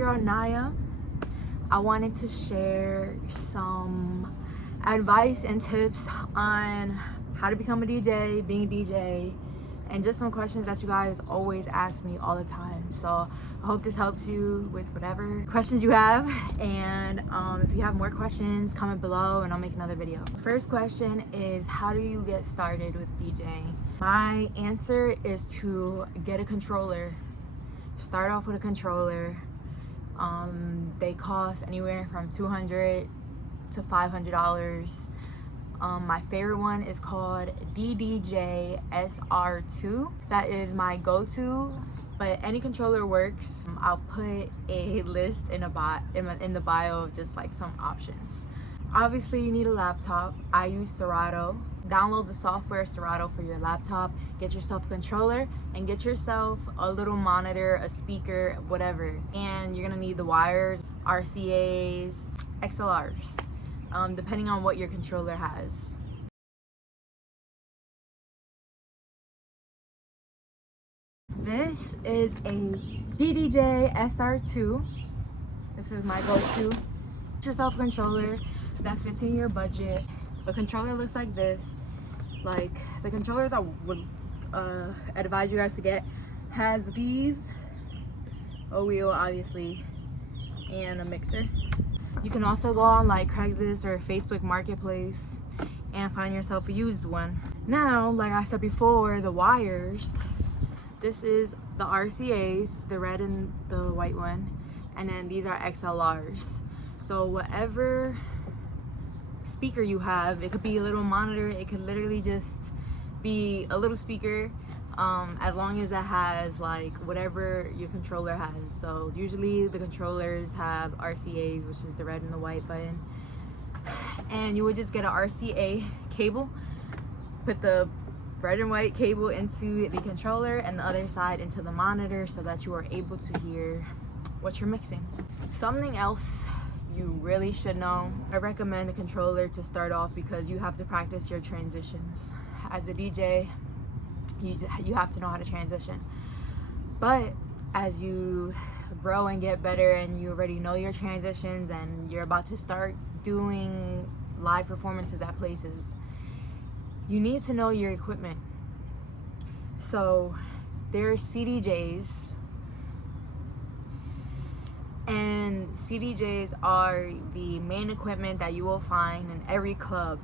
girl Naya. I wanted to share some advice and tips on how to become a DJ, being a DJ, and just some questions that you guys always ask me all the time. So I hope this helps you with whatever questions you have, and if you have more questions, comment below and I'll make another video. First question is, how do you get started with DJing? My answer is to get a controller. Start off with a controller. They cost anywhere from $200 to $500. My favorite one is called DDJ SR2. That is my go-to, but any controller works. I'll put a list in the bio of just like some options. Obviously you need a laptop. I use Serato. Download the software Serato for your laptop, get yourself a controller, and get yourself a little monitor, a speaker, whatever. And you're gonna need the wires, RCAs, XLRs, depending on what your controller has. This is a DDJ SR2. This is my go-to. Get yourself a controller that fits in your budget. The controller looks like this. Like the controllers I would advise you guys to get has these, a wheel obviously, and a mixer. You can also go on like Craigslist or Facebook Marketplace and find yourself a used one. Now, like I said before, the wires. This is the RCAs, the red and the white one, and then these are XLRs. So whatever speaker you have, it could be a little monitor, it could literally just be a little speaker, as long as it has like whatever your controller has. So usually the controllers have RCAs, which is the red and the white button, and you would just get an RCA cable, put the red and white cable into the controller and the other side into the monitor so that you are able to hear what you're mixing. Something else you really should know, I recommend a controller to start off because you have to practice your transitions. As a DJ, you have to know how to transition. But as you grow and get better and you already know your transitions and you're about to start doing live performances at places, you need to know your equipment. So there's CDJs, and CDJs are the main equipment that you will find in every club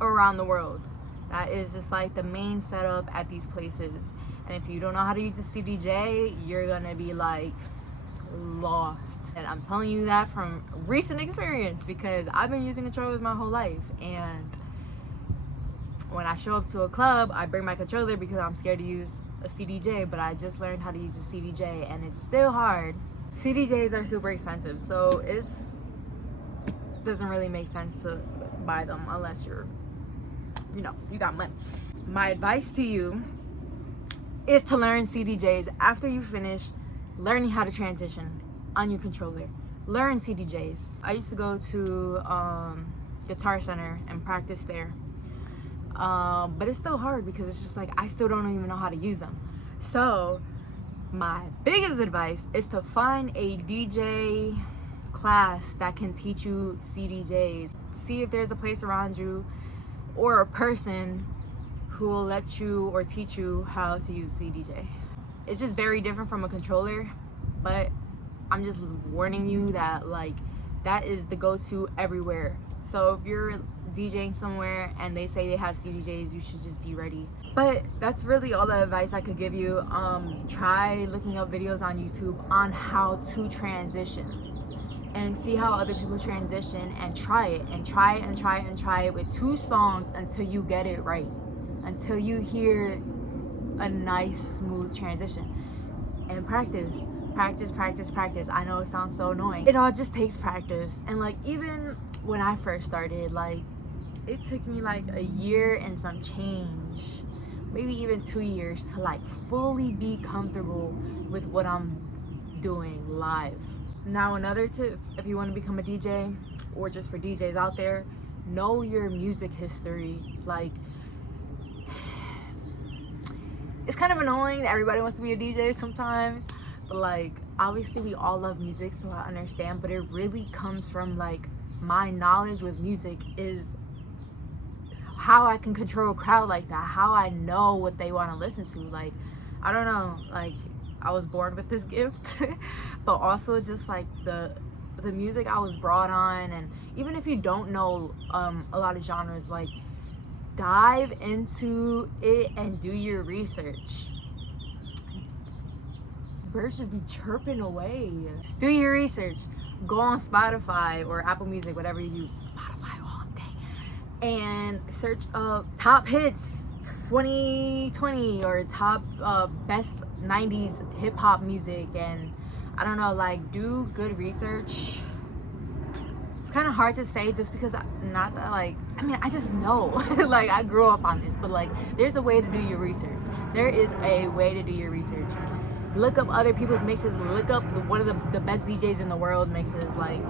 around the world. That is just like the main setup at these places. And if you don't know how to use a CDJ, you're gonna be like lost. And I'm telling you that from recent experience because I've been using controllers my whole life. And when I show up to a club, I bring my controller because I'm scared to use a CDJ, but I just learned how to use a CDJ and it's still hard. CDJs are super expensive, so it doesn't really make sense to buy them unless you're, you got money. My advice to you is to learn CDJs after you finish learning how to transition on your controller. Learn CDJs. I used to go to Guitar Center and practice there, but it's still hard because it's just like I still don't even know how to use them. So my biggest advice is to find a DJ class that can teach you CDJs. See if there's a place around you or a person who will let you or teach you how to use CDJ. It's just very different from a controller, but I'm just warning you that like that is the go-to everywhere. So if you're DJing somewhere and they say they have CDJs, you should just be ready. But that's really all the advice I could give you. Try looking up videos on YouTube on how to transition and see how other people transition, and try it and try it and try it and try it with 2 songs until you get it right, until you hear a nice smooth transition. And practice. I know it sounds so annoying. It all just takes practice. And like even when I first started, like it took me like a year and some change, maybe even 2 years to like fully be comfortable with what I'm doing live. Now another tip, if you want to become a DJ, or just for DJs out there, know your music history. Like it's kind of annoying that everybody wants to be a DJ sometimes, but like obviously we all love music, so I understand, but it really comes from like my knowledge with music is how I can control a crowd like that, how I know what they want to listen to. Like, I don't know, like I was born with this gift, but also just like the music I was brought on. And even if you don't know a lot of genres, like dive into it and do your research. Birds just be chirping away. Do your research. Go on Spotify or Apple Music, whatever you use. Spotify all day. And search up top hits 2020 or top best 90s hip hop music. And I don't know, like do good research. It's kind of hard to say just because not that like, I mean, I just know. Like I grew up on this, but like there's a way to do your research. There is a way to do your research. Look up other people's mixes, look up one of the best DJs in the world mixes, like,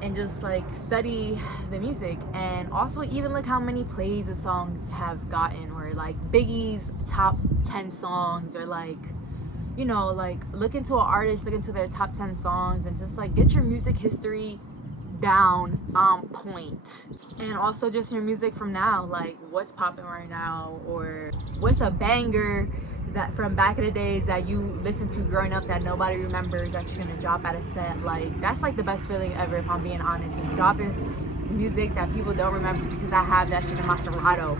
and just like study the music. And also even look how many plays the songs have gotten, or like Biggie's top 10 songs, or like, you know, like look into an artist, look into their top 10 songs, and just like get your music history down on point. And also just your music from now, like what's popping right now, or what's a banger that from back in the days that you listened to growing up that nobody remembers that you're gonna drop at a set. Like that's like the best feeling ever, if I'm being honest, is dropping music that people don't remember, because I have that shit in my Serato.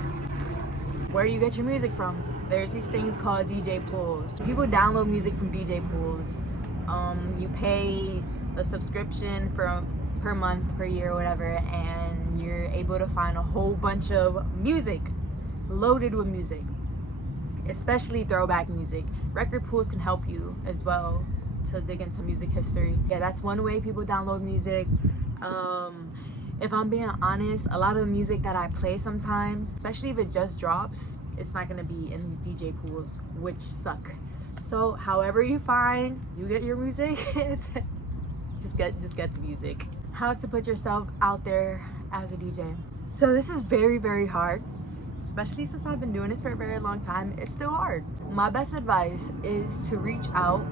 Where do you get your music from? There's these things called DJ pools. People download music from DJ pools. You pay a subscription per month, per year, whatever, and you're able to find a whole bunch of music loaded with music, especially throwback music. Record pools can help you as well to dig into music history. Yeah, that's one way people download music. If I'm being honest, a lot of the music that I play sometimes, especially if it just drops, it's not gonna be in these DJ pools, which suck. So however you get your music, just get the music. How to put yourself out there as a DJ. So this is very, very hard. Especially since I've been doing this for a very long time, it's still hard. My best advice is to reach out.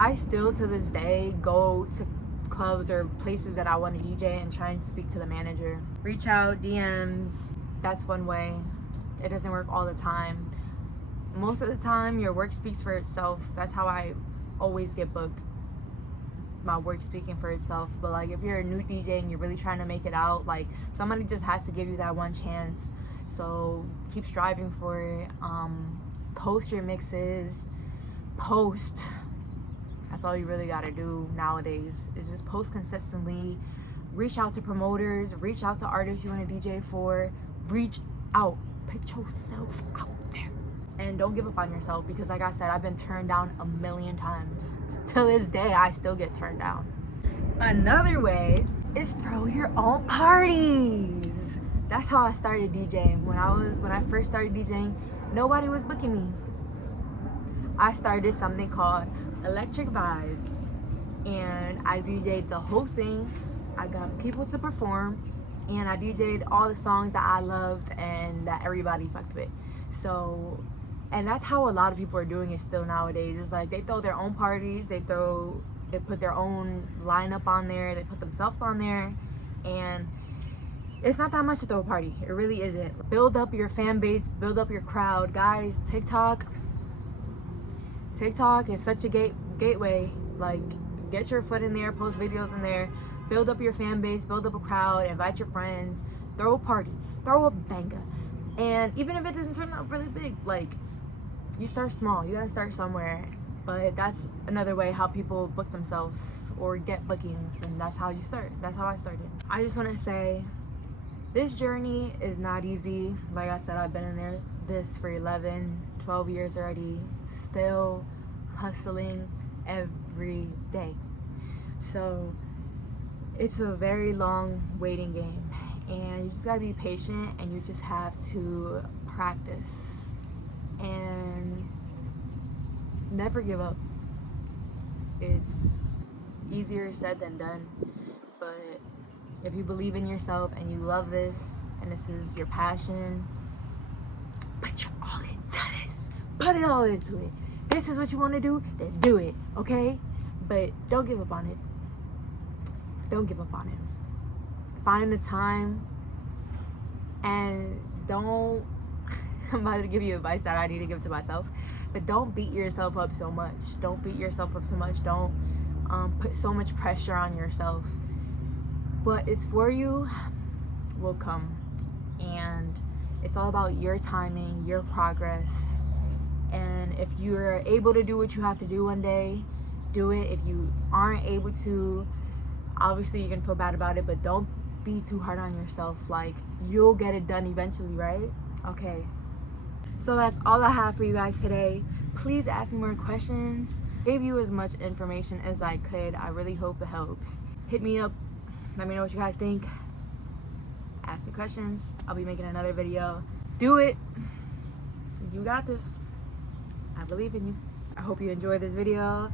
I still to this day go to clubs or places that I want to DJ and try and speak to the manager. Reach out, DMs, that's one way. It doesn't work all the time. Most of the time, your work speaks for itself. That's how I always get booked. My work speaking for itself. But like if you're a new DJ and you're really trying to make it out, like somebody just has to give you that one chance. So keep striving for it. Post your mixes. Post. That's all you really gotta do nowadays, is just post consistently. Reach out to promoters, reach out to artists you want to DJ for. Reach out. Put yourself out there. And don't give up on yourself, because like I said, I've been turned down a million times. Till this day, I still get turned down. Another way is throw your own parties. That's how I started DJing. When I first started DJing, nobody was booking me. I started something called Electric Vibes, and I DJ'd the whole thing. I got people to perform, and I DJ'd all the songs that I loved and that everybody fucked with. So, and that's how a lot of people are doing it still nowadays. It's like they throw their own parties, they put their own lineup on there, they put themselves on there, and it's not that much to throw a party. It really isn't. Build up your fan base, build up your crowd. Guys, TikTok is such a gateway. Like, get your foot in there, post videos in there, build up your fan base, build up a crowd, invite your friends, throw a party, throw a banger. And even if it doesn't turn out really big, like, you start small. You gotta start somewhere. But that's another way how people book themselves or get bookings, and that's how you start. That's how I started. I just want to say, this journey is not easy. Like I said, I've been in this for 11, 12 years already, still hustling every day. So it's a very long waiting game, and you just gotta be patient, and you just have to practice and never give up. It's easier said than done, but if you believe in yourself and you love this and this is your passion, put your all into this. Put it all into it. this is what you want to do, then do it, okay? But don't give up on it. Don't give up on it. Find the time, and don't, I'm about to give you advice that I need to give to myself, but don't beat yourself up so much. Don't beat yourself up so much. Don't put so much pressure on yourself. What is for you will come, and it's all about your timing, your progress. And if you're able to do what you have to do one day, do it. If you aren't able to, obviously you're gonna feel bad about it, but don't be too hard on yourself. Like, you'll get it done eventually, right? Okay, so that's all I have for you guys today. Please ask me more questions. I gave you as much information as I could. I really hope it helps. Hit me up, let me know what you guys think. Ask me questions. I'll be making another video. Do it. You got this. I believe in you. I hope you enjoyed this video.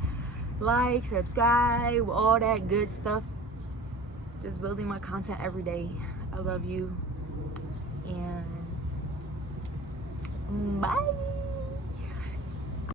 Like, subscribe, all that good stuff. Just building my content every day. I love you. And bye.